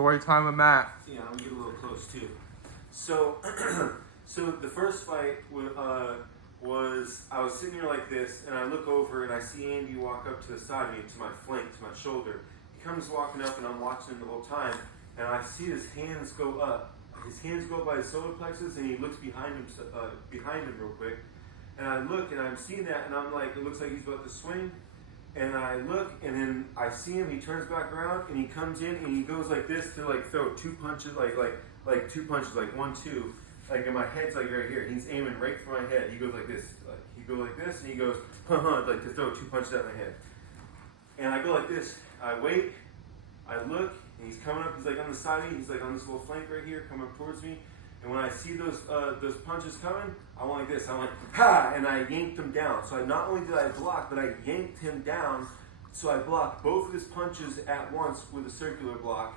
Story time with Matt. Yeah, I'm gonna get a little close too. So, so the first fight was I was sitting here like this, and I look over and I see Andy walk up to the side of me, to my flank, to my shoulder. He comes walking up, and I'm watching him the whole time, and I see his hands go up. His hands go up by his solar plexus, and he looks behind him real quick. And I look, and I'm seeing that, and I'm like, it looks like he's about to swing. And I look, and then I see him. He turns back around, and he comes in, and he goes like this to like throw two punches, like 2 punches, like 1, 2. Like, and my head's like right here. He's aiming right for my head. He goes like this, he goes like this, and he goes, like to throw 2 punches at my head. And I go like this. I wait. I look, and he's coming up. He's like on the side of me. He's like on this little flank right here, coming up towards me. And when I see those punches coming, I went like this. I went, ha! And I yanked him down. So not only did I block, but I yanked him down. So I blocked both of his punches at once with a circular block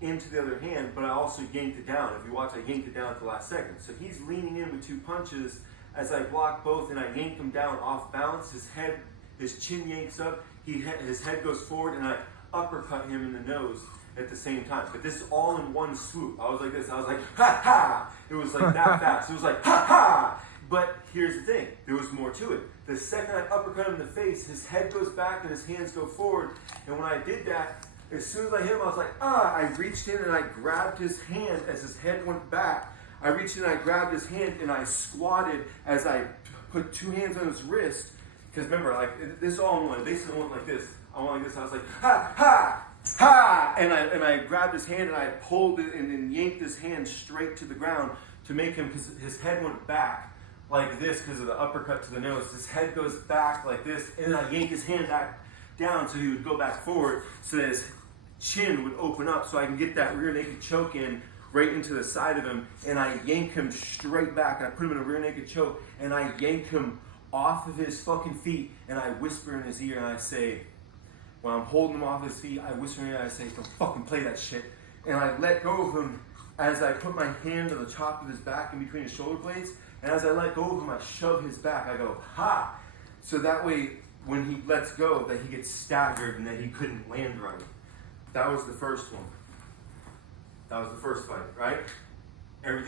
into the other hand, but I also yanked it down. If you watch, I yanked it down at the last second. So he's leaning in with 2 punches as I block both, and I yanked him down off balance. His chin yanks up. His head goes forward, and I uppercut him in the nose at the same time. But this is all in one swoop. I was like this. I was like, ha ha! It was like that fast. It was like, ha ha! But here's the thing. There was more to it. The second I uppercut him in the face, his head goes back and his hands go forward. And when I did that, as soon as I hit him, I was like, ah! I reached in and I grabbed his hand as his head went back. I reached in and I grabbed his hand and I squatted as I put 2 hands on his wrist. Because remember, like, this all in one. Basically, I went like this. I went like this. I was like, ha ha! Ha! And I grabbed his hand and I pulled it and then yanked his hand straight to the ground to make him, because his head went back like this because of the uppercut to the nose. His head goes back like this, and then I yanked his hand back down so he would go back forward so that his chin would open up so I can get that rear naked choke in right into the side of him, and I yank him straight back. I put him in a rear naked choke, and I yank him off of his fucking feet, and I whisper in his ear and I say, when I'm holding him off his feet, I whisper in his ear and I say, don't fucking play that shit. And I let go of him as I put my hand on the top of his back in between his shoulder blades, and as I let go of him, I shove his back. I go, ha! So that way, when he lets go, that he gets staggered and that he couldn't land right. That was the first one. That was the first fight, right?